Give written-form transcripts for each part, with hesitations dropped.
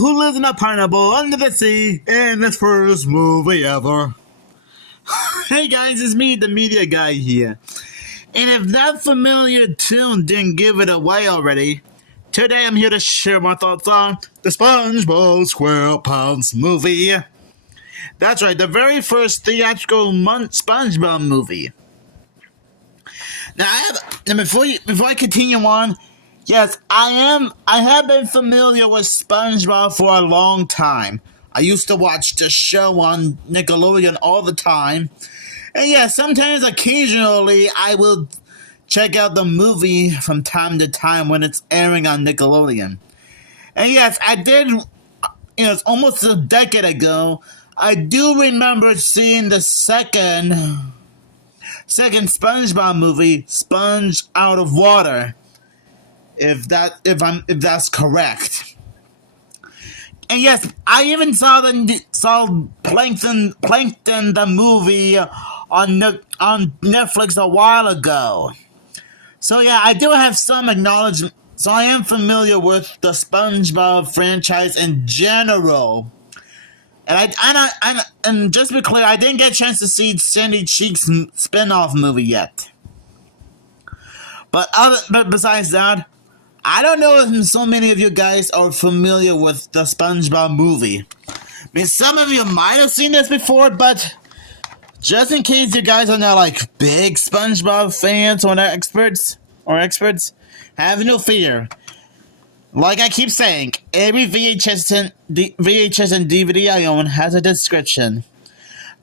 who lives in a pineapple under the sea in this first movie ever. Hey guys, it's me, the media guy here. And if that familiar tune didn't give it away already, today I'm here to share my thoughts on the SpongeBob SquarePants movie. That's right, the very first theatrical SpongeBob movie. Now, before I continue on, yes, I have been familiar with SpongeBob for a long time. I used to watch the show on Nickelodeon all the time. And yeah, sometimes, occasionally, I will check out the movie from time to time when it's airing on Nickelodeon. And yes, I did, it's almost a decade ago, I do remember seeing the second SpongeBob movie, Sponge Out of Water. If that's correct. And yes, I even saw Plankton the movie on Netflix a while ago. So yeah, I do have some acknowledgement. So I am familiar with the SpongeBob franchise in general. And just to be clear, I didn't get a chance to see Sandy Cheek's spin-off movie yet. But besides that, I don't know if so many of you guys are familiar with the SpongeBob movie. I mean, some of you might have seen this before, but just in case you guys are not like big SpongeBob fans or experts, have no fear. Like I keep saying, every VHS and DVD I own has a description.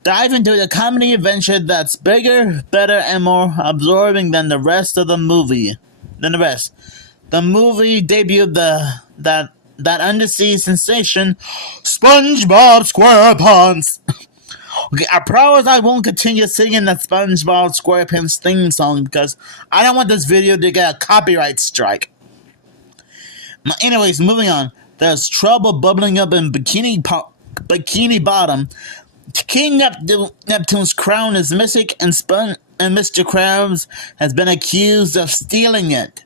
Dive into the comedy adventure that's bigger, better, and more absorbing than the rest of the movie. The movie debuted that undersea sensation, SpongeBob SquarePants. Okay, I promise I won't continue singing the SpongeBob SquarePants theme song because I don't want this video to get a copyright strike. Anyways, moving on. There's trouble bubbling up in Bikini Bottom. King Neptune's crown is missing, and Mr. Krabs has been accused of stealing it.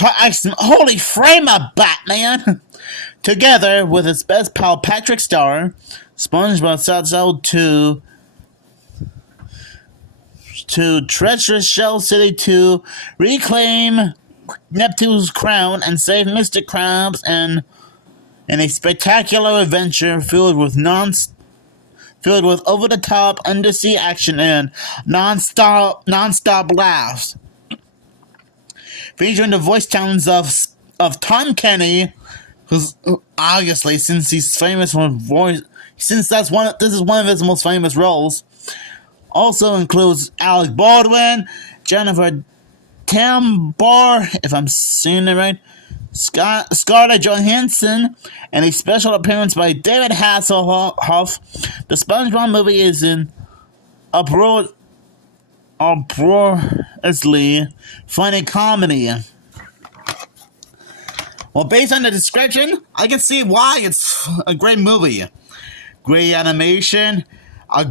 Holy frame of Batman! Together with his best pal Patrick Star, SpongeBob sets out to treacherous Shell City to reclaim Neptune's crown and save Mr. Krabs in a spectacular adventure filled with over-the-top undersea action and non-stop laughs. Featuring the voice talents of Tom Kenny, who's obviously this is one of his most famous roles. Also includes Alec Baldwin, Jennifer Tambor, if I'm saying it right, Scarlett Johansson, and a special appearance by David Hasselhoff. The SpongeBob movie is in uproariously funny comedy. Well, based on the description, I can see why it's a great movie. Great animation, a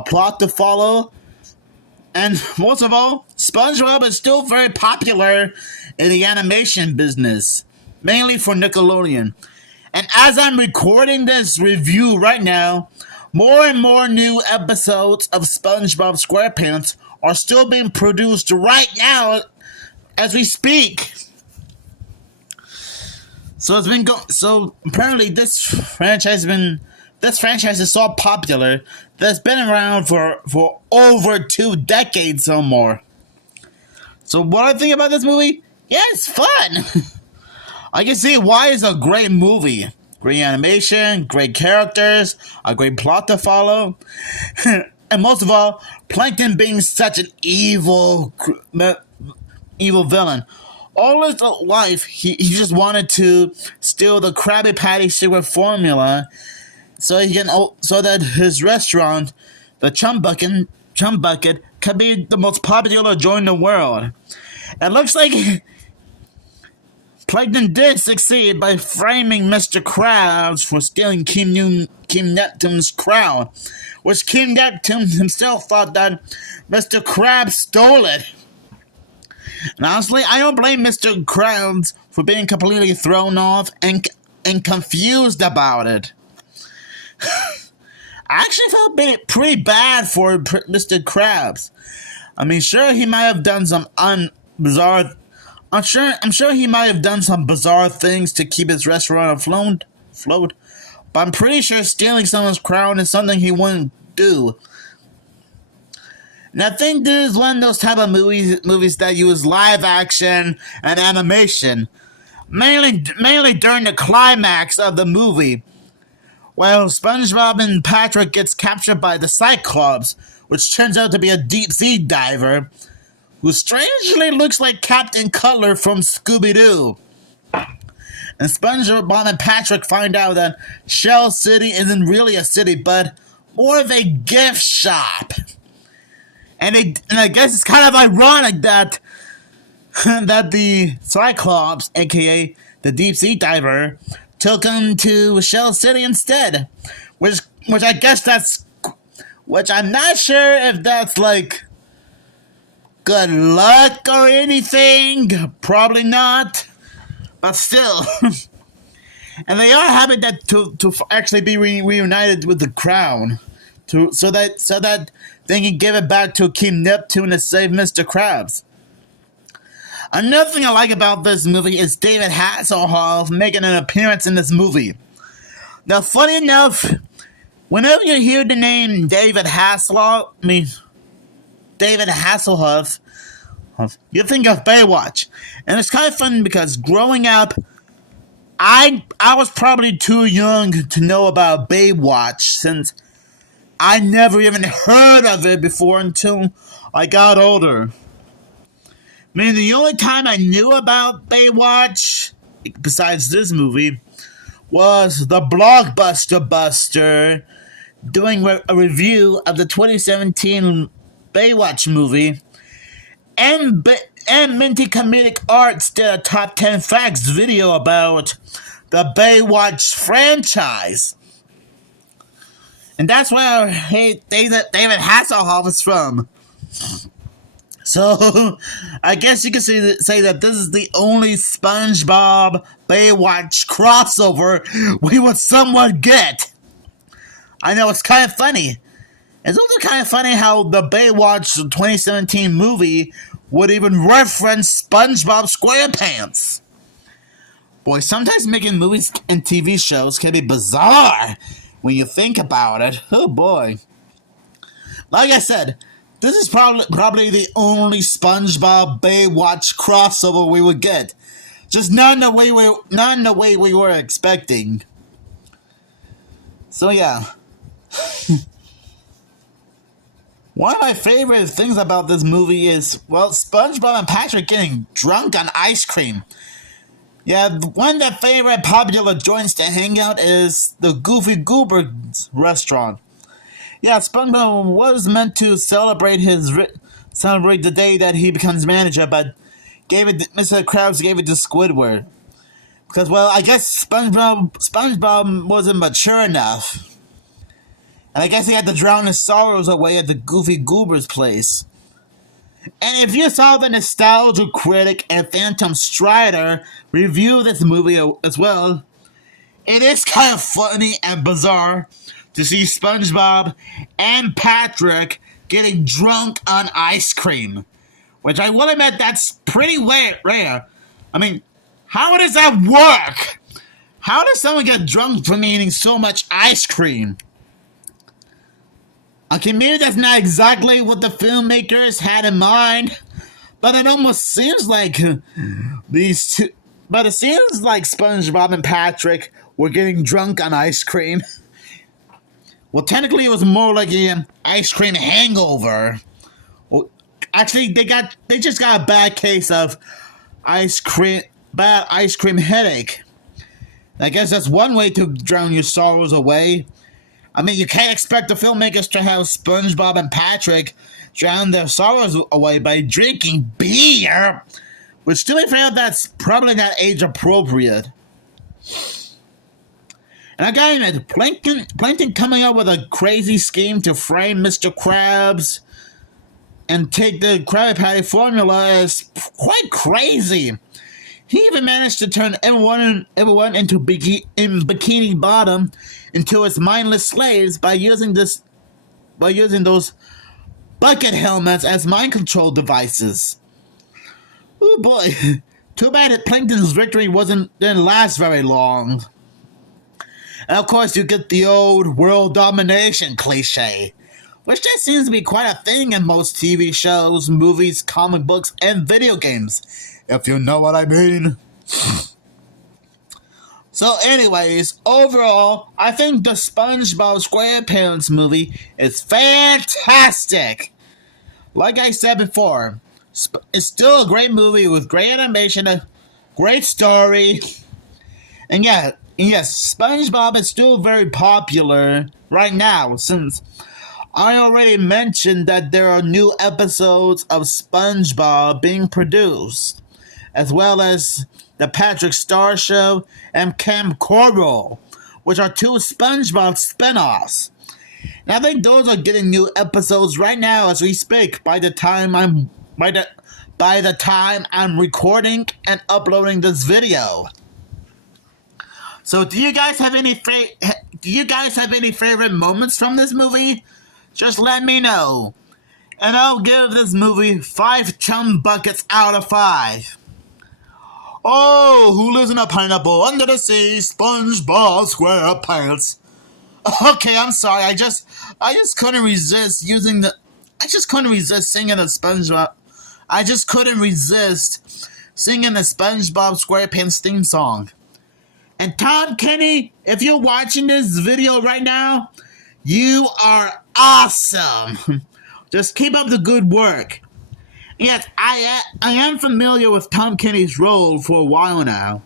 plot to follow, and most of all, SpongeBob is still very popular in the animation business, mainly for Nickelodeon. And as I'm recording this review right now, more and more new episodes of SpongeBob SquarePants are still being produced right now as we speak. So apparently this franchise is so popular that it's been around for over 2 decades or more. So what I think about this movie? Yeah, it's fun. I can see why it's a great movie. Great animation, great characters, a great plot to follow, and most of all, Plankton being such an evil villain. All his life, he just wanted to steal the Krabby Patty secret formula, so that his restaurant, the Chum Bucket, could be the most popular joint in the world. It looks like Plankton did succeed by framing Mr. Krabs for stealing King Neptune's crown, which King Neptune himself thought that Mr. Krabs stole it. And honestly, I don't blame Mr. Krabs for being completely thrown off and confused about it. I actually felt pretty bad for Mr. Krabs. I mean, sure he might have done some bizarre. I'm sure he might have done some bizarre things to keep his restaurant afloat. But I'm pretty sure stealing someone's crown is something he wouldn't do. And I think this is one of those type of movies that use live action and animation, mainly during the climax of the movie, while SpongeBob and Patrick gets captured by the Cyclops, which turns out to be a deep-sea diver, who strangely looks like Captain Cutler from Scooby-Doo. And SpongeBob and Patrick find out that Shell City isn't really a city, but more of a gift shop. And I guess it's kind of ironic that the Cyclops, aka the deep sea diver, took him to Shell City instead. Which I'm not sure if that's like good luck or anything. Probably not. But still. And they are happy that to actually be reunited with the crown. So that they can give it back to King Neptune to save Mr. Krabs. Another thing I like about this movie is David Hasselhoff making an appearance in this movie. Now, funny enough, whenever you hear the name David Hasselhoff, you think of Baywatch. And it's kind of fun because growing up, I was probably too young to know about Baywatch, since I never even heard of it before until I got older. I mean, the only time I knew about Baywatch, besides this movie, was the Blockbuster Buster doing a review of the 2017 Baywatch movie, and Minty Comedic Arts did a top 10 facts video about the Baywatch franchise. And that's where David Hasselhoff is from. So, I guess you can say that this is the only SpongeBob Baywatch crossover we would somewhat get. I know, it's kind of funny. It's also kind of funny how the Baywatch 2017 movie would even reference SpongeBob SquarePants. Boy, sometimes making movies and TV shows can be bizarre when you think about it. Oh boy. Like I said, this is probably the only SpongeBob Baywatch crossover we would get. Just not in the way we were expecting. So yeah. One of my favorite things about this movie is, well, SpongeBob and Patrick getting drunk on ice cream. Yeah, one of their favorite popular joints to hang out is the Goofy Goobers restaurant. Yeah, SpongeBob was meant to celebrate the day that he becomes manager, but Mr. Krabs gave it to Squidward. Because, well, I guess SpongeBob wasn't mature enough. And I guess he had to drown his sorrows away at the Goofy Goobers place. And if you saw the Nostalgia Critic and Phantom Strider review this movie as well, it is kind of funny and bizarre to see SpongeBob and Patrick getting drunk on ice cream. Which I will admit, that's pretty rare. I mean, how does that work? How does someone get drunk from eating so much ice cream? Okay, maybe that's not exactly what the filmmakers had in mind, but it almost seems like these two. But it seems like SpongeBob and Patrick were getting drunk on ice cream. Well, technically, it was more like an ice cream hangover. Well, actually, they just got a bad case of bad ice cream headache. I guess that's one way to drown your sorrows away. I mean, you can't expect the filmmakers to have SpongeBob and Patrick drown their sorrows away by drinking beer. Which, to be fair, that's probably not age appropriate. And I gotta admit, Plankton coming up with a crazy scheme to frame Mr. Krabs and take the Krabby Patty formula is quite crazy. He even managed to turn everyone into Bikini Bottom into his mindless slaves by using those bucket helmets as mind control devices. Oh boy. Too bad that Plankton's victory didn't last very long. And of course, you get the old world domination cliche, which just seems to be quite a thing in most TV shows, movies, comic books, and video games, if you know what I mean. So anyways, overall, I think the SpongeBob SquarePants movie is fantastic. Like I said before, it's still a great movie with great animation, a great story, and yes, SpongeBob is still very popular right now since I already mentioned that there are new episodes of SpongeBob being produced, as well as the Patrick Star Show and Camp Coral, which are two SpongeBob spin-offs. And I think those are getting new episodes right now as we speak. By the time I'm recording and uploading this video. So, do you guys have any favorite moments from this movie? Just let me know, and I'll give this movie 5 chum buckets out of 5. Oh, who lives in a pineapple under the sea? SpongeBob SquarePants. Okay, I'm sorry. I just couldn't resist singing the SpongeBob. I just couldn't resist singing the SpongeBob SquarePants theme song. And Tom Kenny, if you're watching this video right now, you are awesome. Just keep up the good work. Yes, I am familiar with Tom Kenny's role for a while now.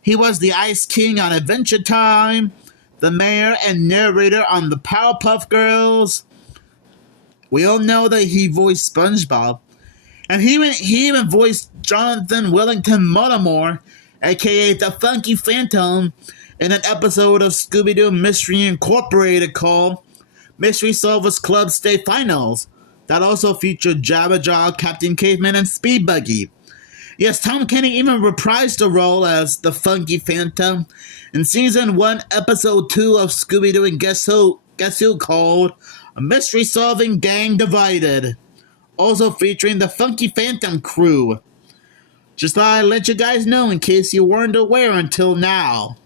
He was the Ice King on Adventure Time, the mayor and narrator on the Powerpuff Girls. We all know that he voiced SpongeBob. And he even voiced Jonathan Wellington Mullimore, aka the Funky Phantom, in an episode of Scooby-Doo Mystery Incorporated called Mystery Solvers Club State Finals, that also featured Jabba Jaw, Captain Caveman, and Speed Buggy. Yes, Tom Kenny even reprised the role as the Funky Phantom in Season 1, Episode 2 of Scooby-Doo and Guess Who called A Mystery Solving Gang Divided, also featuring the Funky Phantom crew. Just thought I'd let you guys know in case you weren't aware until now.